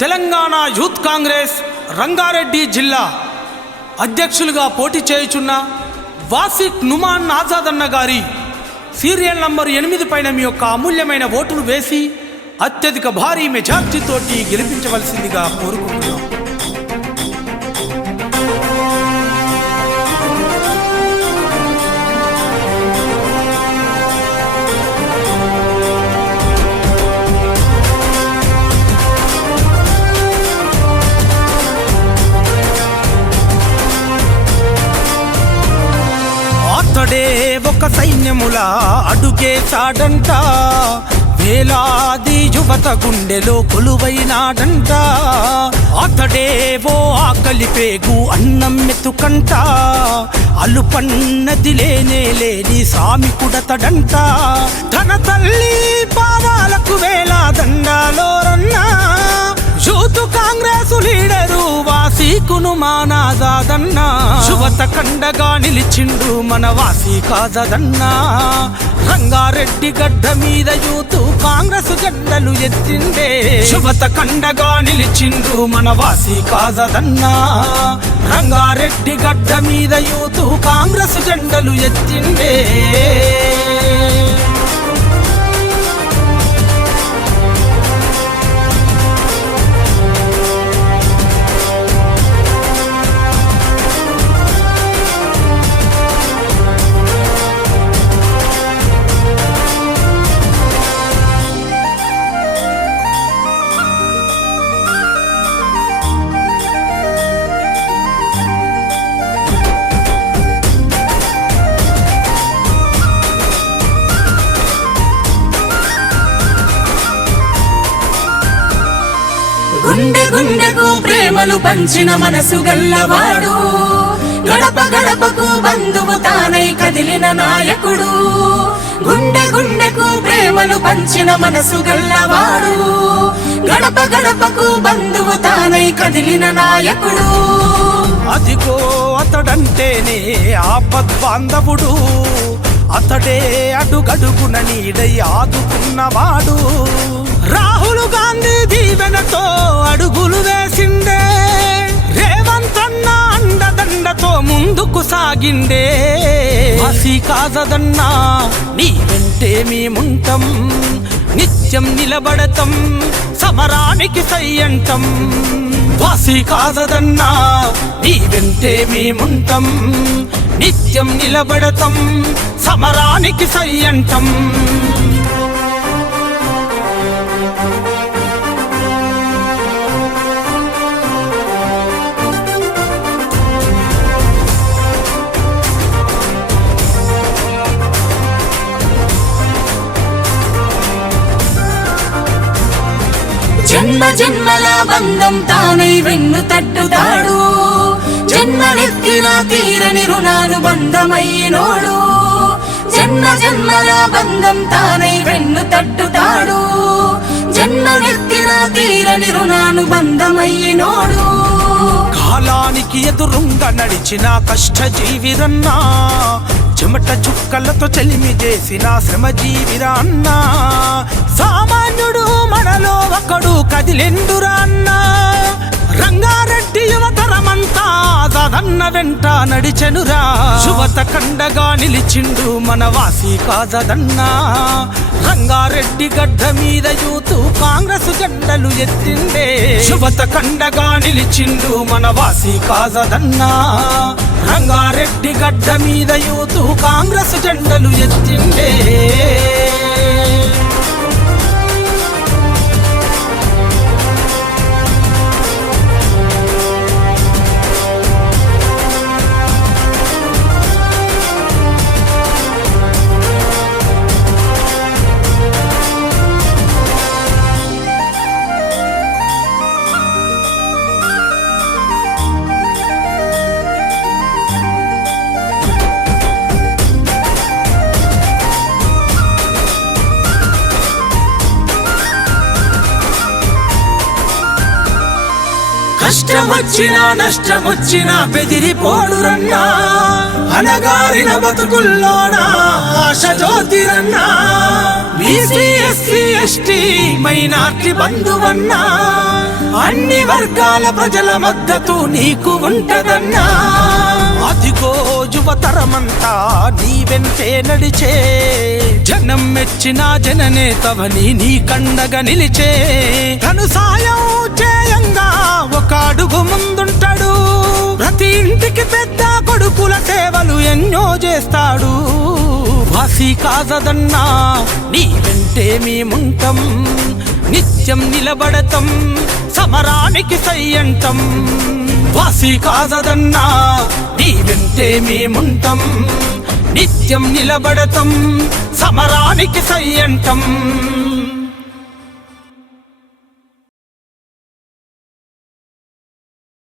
Telangana youth Congress Rangareddy జిల్లా అధ్యక్షులుగా పోటీ చేయుచున్న వాసిక్ నుమాన్ ఆజాద్ అన్న గారి సీరియల్ నంబర్ 8 పైన మీ యొక్క అమూల్యమైన ఓటును వేసి అత్యధిక భారీ మెజార్టీతోటి గెలిపించవలసిందిగా కోరుకుంటున్నాం. అతడే ఒక సైన్యములా అడుగేశాడంట, వేలాది యువత గుండెలో కొలువైనాడంట. అతడే ఓ ఆకలి పేగు అన్నం మెతుకంట, అలుపన్నది లేనే లేని సామికుడతడంట. తన తల్లి పాదాలకు వేలాదండాలోరన్నా యూత్ కాంగ్రెస్ లీడరు వాసిక్ నుమాన్ ఆజాద్ అన్న. యువత కండగా నిలిచిండు మన వాసిక్ ఆజాద్ అన్న. రంగారెడ్డి గడ్డ మీద యూత్ కాంగ్రెస్ జెండలు ఎత్తిండే. యువత కండగా నిలిచిండు మన వాసిక్ ఆజాద్ అన్న. రంగారెడ్డి గడ్డ మీద యూత్ కాంగ్రెస్ జెండలు ఎత్తిండే. గుండె గుండెకు ప్రేమలు పంచిన మనసు గల్లవాడు, గడప గడపకు బంధువు తానై కదిలిన నాయకుడు. గుండె గుండెకు ప్రేమలు పంచిన మనసు గల్లవాడు, గడప గడపకు బంధువు తానై కదిలిన నాయకుడు. అదిగో అతడంటేనే ఆపద్బాంధవుడు, అతడే అడుగడుగున నీడై ఆదుకున్నవాడు. రాహుల్ గాంధీ దీవెనతో అడుగులు వేసిండే, రేవంత్ అన్న అండదండతో ముందుకు సాగిండే. వాసిక్ ఆజాద్ అన్న నీ వెంటే మేముంటాం, నిత్యం నిలబడతాం, సమరానికి సయ్యంటాం. వాసిక్ ఆజాద్ అన్న నీ వెంటే మేముంటాం, నిత్యం నిలబడతాం, సమరానికి సయ్యంటాం. జన్మ జన్మల బంధం తానై వెన్ను తట్టుతాడు, జన్మలెత్తిన తీరని రుణాలు బంధమయ్యినోడు. జన్మ జన్మల బంధం తానై వెన్ను తట్టుతాడు, జన్మలెత్తిన తీరని రుణాలు బంధమయ్యినోడు. కాలానికి ఎదురుంగా నడిచిన కష్టజీవిరన్నా, చెమట చుక్కలతో చెలిమి చేసిన శ్రమజీవిరా అన్నా. సామాన్యుడు మనలో ఒకడు కదిలెండురా అన్నా. రంగారెడ్డి యువతరమంతా ఆజాదన్న వెంట నడిచెనురా. యువత కండగా నిలిచిండు మన వాసిక్ ఆజాద్ అన్న. రంగారెడ్డి గడ్డ మీద యూత్ కాంగ్రెస్ జెండలు ఎత్తిండే. యువత కండగా నిలిచిండు మన వాసిక్ ఆజాద్ అన్న. రంగారెడ్డి గడ్డ మీద యూత్ కాంగ్రెస్ జెండలు ఎత్తిండే. కష్టమొచ్చినా నష్టమొచ్చినా బెదిరిపోడురన్నా, అనగారిన బతుకుల్లోనా ఆశ జ్యోతిరన్నా. బీసీ ఎస్సీ ఎస్టీ మైనార్టీ బంధువన్నా, అన్ని వర్గాల ప్రజల మద్దతు నీకు ఉంటదన్నా. అదిగో యువతరమంతా నీ వెంటే నడిచే, జనం మెచ్చిన జననేతవని నీ కండగా నిలిచే. తను సాయం చేయంగా ఒక అడుగు ముందుంటాడు, ప్రతి ఇంటికి పెద్ద కొడుకుల సేవలు ఎన్నో చేస్తాడు. వాసి కాజదన్నా నీ వెంటే మేముంటాం, నిత్యం నిలబడతాం, సమరానికి సయ్యంటం. వాసి కాజదన్నా నీ వెంటే మేముంటాం, నిత్యం నిలబడతాం, సమరానికి సయ్యంటం.